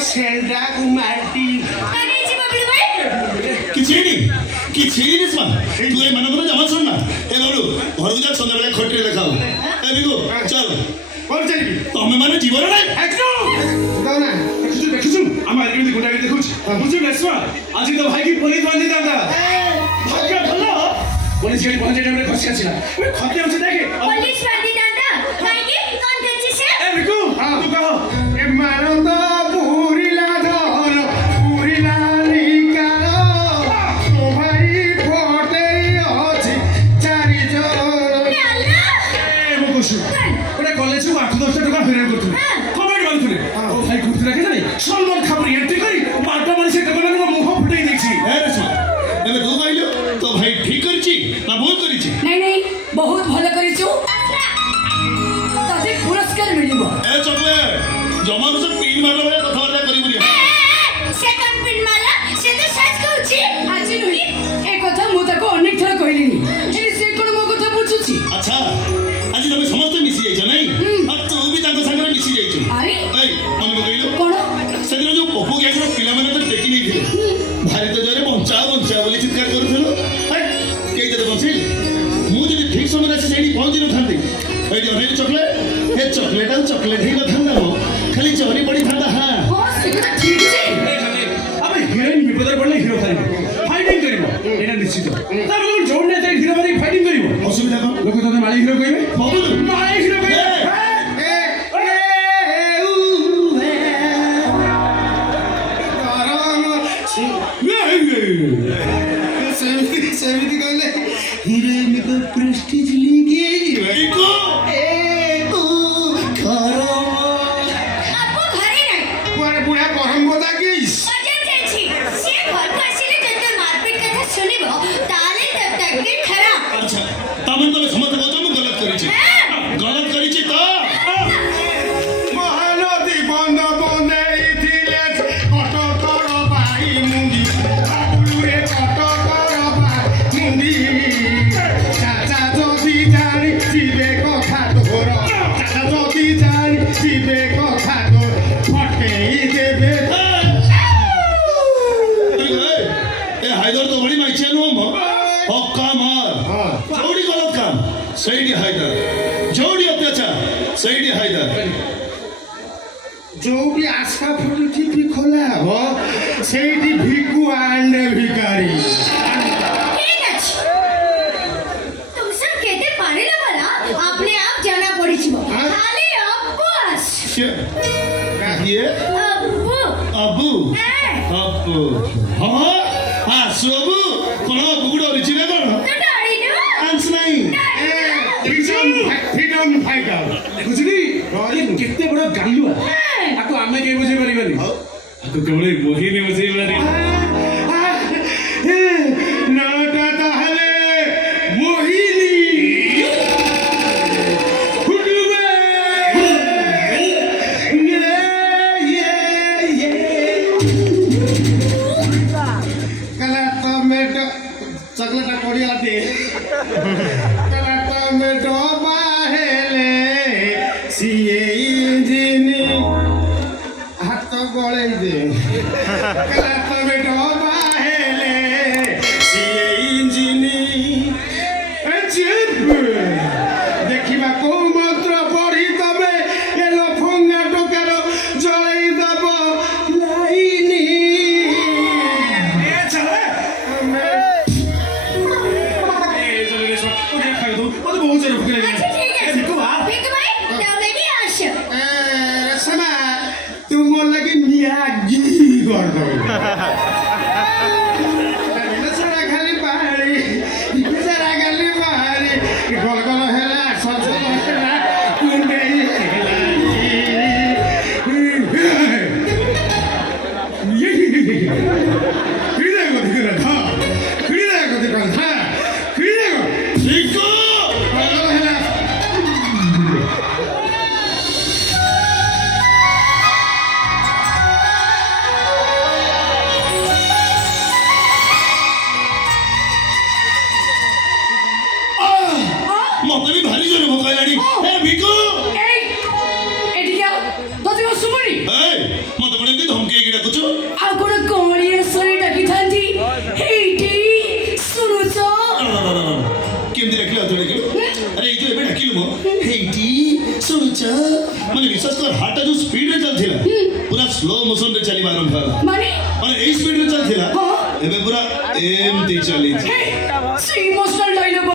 सेंडा कुमारटी अरे जी बबलू भाई किछेनी सुन तू ए मन जमा सुन ना ए बबलू घर जा संध्या बेला खटरे देखाओ ए बिगो चल और चली तमे माने जीवन नै एकदम दाना देखिछु हम आगे गुंडा के देखुछ बुझु नेसवा आज तो भाई की पुलिस बांधी दादा भाग्य भलो पुलिस गाड़ी पहुंचे टाइम रे खसी आछिला ओए खते होछ देखे पुलिस बांधी दादा भाई की कौन करछि से ए बिगो तू कहो ए मारो तो पूरी ला धर पूरी ला निकालो तो भाई फोटे अछि चारि जन ए मुकुशु ओरे कॉलेज को 8-10 टका फेरन करथु कमेंट मारथुले ओ भाई गुर्तु राखे जानी सलमान खान एंट्री करी माटा मारी से टका ना मुंह फुटाई देखछि ए रे सुन एबे तू कहलियो तो भाई ठीक करछि ना भूल करिछि नहीं बहुत भलो करिछु तते पुरस्कार मिलिबो ए चॉकलेट जमानु से पिन मारले भले कथा वाला करी बुलिया सेकंड पिन माला से तो सच कहउछि आज नुही ए कथा मु ताको अनेक थर कहलिनी एने से कोन मो कथा बुझुछि अच्छा आज तमे समस्त मिसी जाइछ नै आ तू भी ताको संगे मिसी जाइछ अरे ए मन को कहलो कोन सेदिन जो पप्पू गैंग रो पिला माने तो देखि नै थिले भारी तो जरे बंचा बोली चित्कार करूथलो ए के जते बंची मु जदि ठीक समय से सेडी पहुंची न थांती ए जो रे चॉकलेट ही कथा हो खाली चोरी पड़ी थांदा हां हो सेकटा ठीक छै अबे हिरोइन विपदर पड़ले हिरो फाइटिंग करिवो एना निश्चित ता बोल जोड़ने ते हिरो मारी फाइटिंग करिवो असुविधा को लोक तते माली हिरो कहिबे बाबू माली हिरो कहिबे सेमिति कहले हिरोइन को प्रेस्टीज लेके इको आपको घरे नहीं पूरा बुढ़ा परम बोदा की बजन जाइछि से घर को आसिले जंतर मारपीट कथा सुनिबो ताले तब तक के खराब अच्छा तमन तो समझ गयो मु गलत करिछि तो महानदी बंद बंदे इथिले कटो करो भाई मुंडी बाबुरे कटो करो भाई मुंडी चाचा जोदी जानी जीवे कथा तोर चाचा जोदी जानी जीवे कथा तोर फटेई देबे ए हायदर तो बड़ी माइचे नो म हक्का मार जोड़ी गलत काम सईडी हायदर जोड़ी अत्याचार सईडी हायदर जोड़ी आशा फुटी पिखोला हो सेठी भिकु आने भिकारी ठीक अछि तुम सब कहते पानी ला वाला अपने आप जाना पड़ी छिबो खाली बस ये अब्बू अब्बू हां हां सबू कोन बुगुड ओरिजिनल कोन तो डाड़ी नो आंस नहीं फ्रीडम फाइटर बुझली ये केते बड़ गालुआ आको आमे के बुझे परिबानी आको केवल मोहिनी बुझे पारे नाटा ताहले मोहिनी हुडुबे ये कला टमेटो चॉकलेट कोड़िया दे कला टमेटो बाहेले सीए इंजिन हाथ गळे दे कला टमेटो बाहेले सीए इंजिन देखिबा को मंत्र पढ़ी तबे एलो फंगा टोकार जळै दब लाइनी ए चले बहुत जरूर भूख लगी अच्छा ठीक है देखो ठीक भाई तबे भी आश रसमा तू मोर लगी मियागी कर दो सारा खाली पहाड़ी सारा खाली पहाड़ी गल गल हेला सब सब हेला कुंडे हेला ये किरे को दिखरा था किरे को दिखरा था किरे को इको मते भी भारी जोरे भकाइलानी ए भिको ए एडिया तो सुमुनी ए मते बडे धमकी जा माने विश्वास कर हार्ट जो स्पीड रे चलथिला पूरा स्लो मोशन रे चली आरंभ होला माने ए स्पीड रे चलथिला एबे पूरा एमती चली श्री इमोशनल डायलॉग